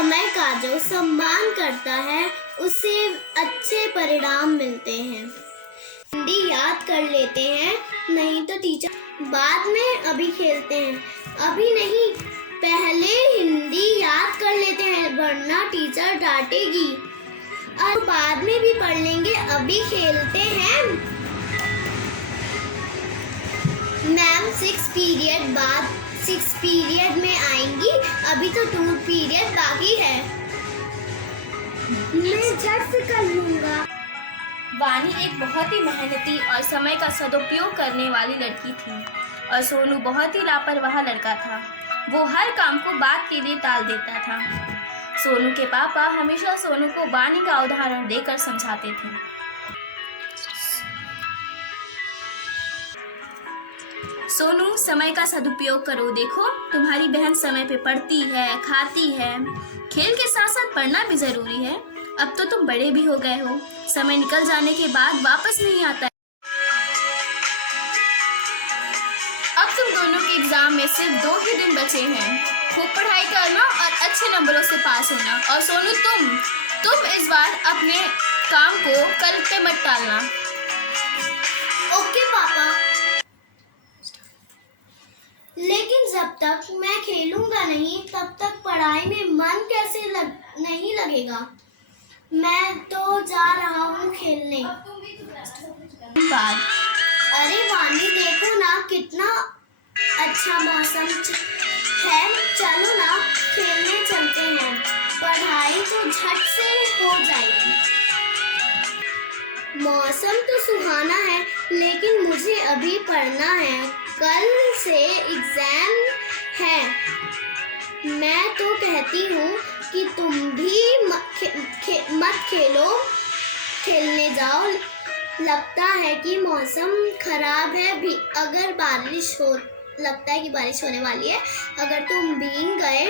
समय का जो सम्मान करता है उसे अच्छे परिणाम मिलते हैं। हिंदी याद कर लेते हैं, नहीं तो टीचर बाद में अभी खेलते हैं, अभी नहीं, पहले हिंदी याद कर लेते हैं वरना टीचर डांटेगी, और बाद में भी पढ़ लेंगे, अभी खेलते हैं। मैम 6 पीरियड में आएंगी, अभी तो 2 पीरियड बाकी है, मैं झट से कर लूँगा। वानी एक बहुत ही मेहनती और समय का सदुपयोग करने वाली लड़की थी और सोनू बहुत ही लापरवाह लड़का था। वो हर काम को बात के लिए टाल देता था। सोनू के पापा हमेशा सोनू को वानी का उदाहरण देकर समझाते थे। सोनू, समय का सदुपयोग करो, देखो तुम्हारी बहन समय पे पढ़ती है, खाती है, खेल के साथ साथ पढ़ना भी जरूरी है। अब तो तुम बड़े भी हो गए हो, समय निकल जाने के बाद वापस नहीं आता है। अब तुम दोनों के एग्जाम में सिर्फ 2 ही दिन बचे हैं। खूब पढ़ाई करना और अच्छे नंबरों से पास होना। और सोनू, तुम इस बार अपने काम को कल पे मत टालना। ओके पापा। लेकिन जब तक मैं खेलूंगा नहीं तब तक पढ़ाई में मन कैसे नहीं लगेगा। मैं तो जा रहा हूँ खेलने। अरे वानी, देखो ना कितना अच्छा मौसम है, चलो ना खेलने चलते हैं, पढ़ाई तो झट से हो जाएगी। मौसम तो सुहाना है लेकिन मुझे अभी पढ़ना है, कल से एग्जाम है। मैं तो कहती हूँ कि तुम भी मत खेलो, खेलने जाओ। लगता है कि मौसम खराब है भी, अगर लगता है कि बारिश होने वाली है। अगर तुम भीग गए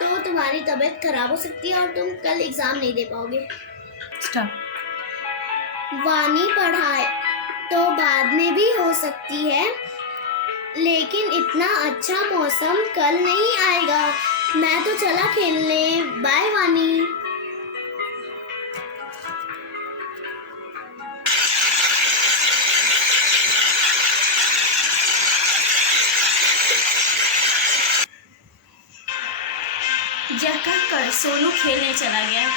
तो तुम्हारी तबीयत खराब हो सकती है और तुम कल एग्जाम नहीं दे पाओगे। वानी, पढ़ाई तो बाद में भी हो सकती है लेकिन इतना अच्छा मौसम कल नहीं आएगा। मैं तो चला खेलने, बाय वानी। यह कहकर सोनू खेलने चला गया।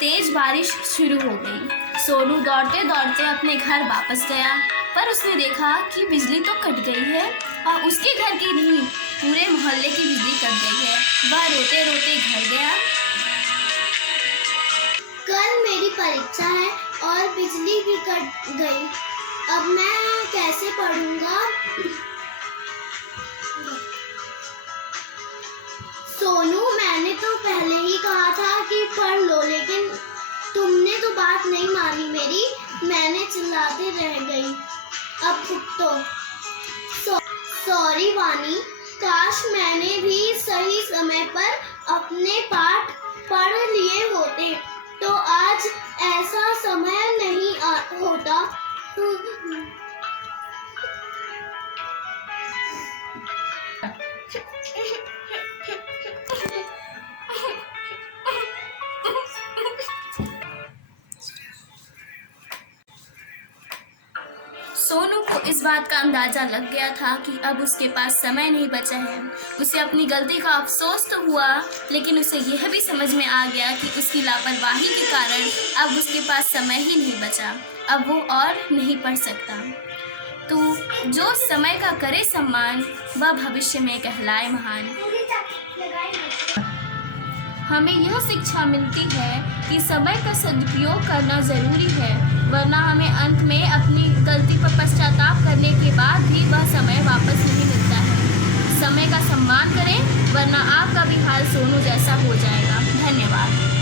तेज बारिश शुरू हो गई। सोनू दौड़ते दौड़ते अपने घर वापस गया, पर उसने देखा कि बिजली तो कट गई है और उसके घर की नहीं, पूरे मोहल्ले की बिजली कट गई है। वह रोते रोते घर गया। कल मेरी परीक्षा है और बिजली भी कट गई, अब मैं कैसे पढ़ूंगा? सोनू, मैंने तो पहले ही कहा था कि पढ़ लो, लेकिन तुमने तो बात नहीं मानी मेरी, मैंने चिल्लाते रह गई। अब तो सॉरी वानी, काश मैंने भी सही समय पर अपने पाठ पढ़ लिए होते तो आज ऐसा समय नहीं होता। सोनू को इस बात का अंदाजा लग गया था कि अब उसके पास समय नहीं बचा है। उसे अपनी गलती का अफसोस तो हुआ, लेकिन उसे यह भी समझ में आ गया कि उसकी लापरवाही के कारण अब उसके पास समय ही नहीं बचा। अब वो और नहीं पढ़ सकता। तो जो समय का करे सम्मान, वह भविष्य में कहलाए महान। हमें यह शिक्षा मिलती है कि समय का सदुपयोग करना ज़रूरी है, वरना हमें अंत में अपनी गलती पर पश्चाताप करने के बाद भी वह समय वापस नहीं मिलता है। समय का सम्मान करें, वरना आपका भी हाल सोनू जैसा हो जाएगा। धन्यवाद।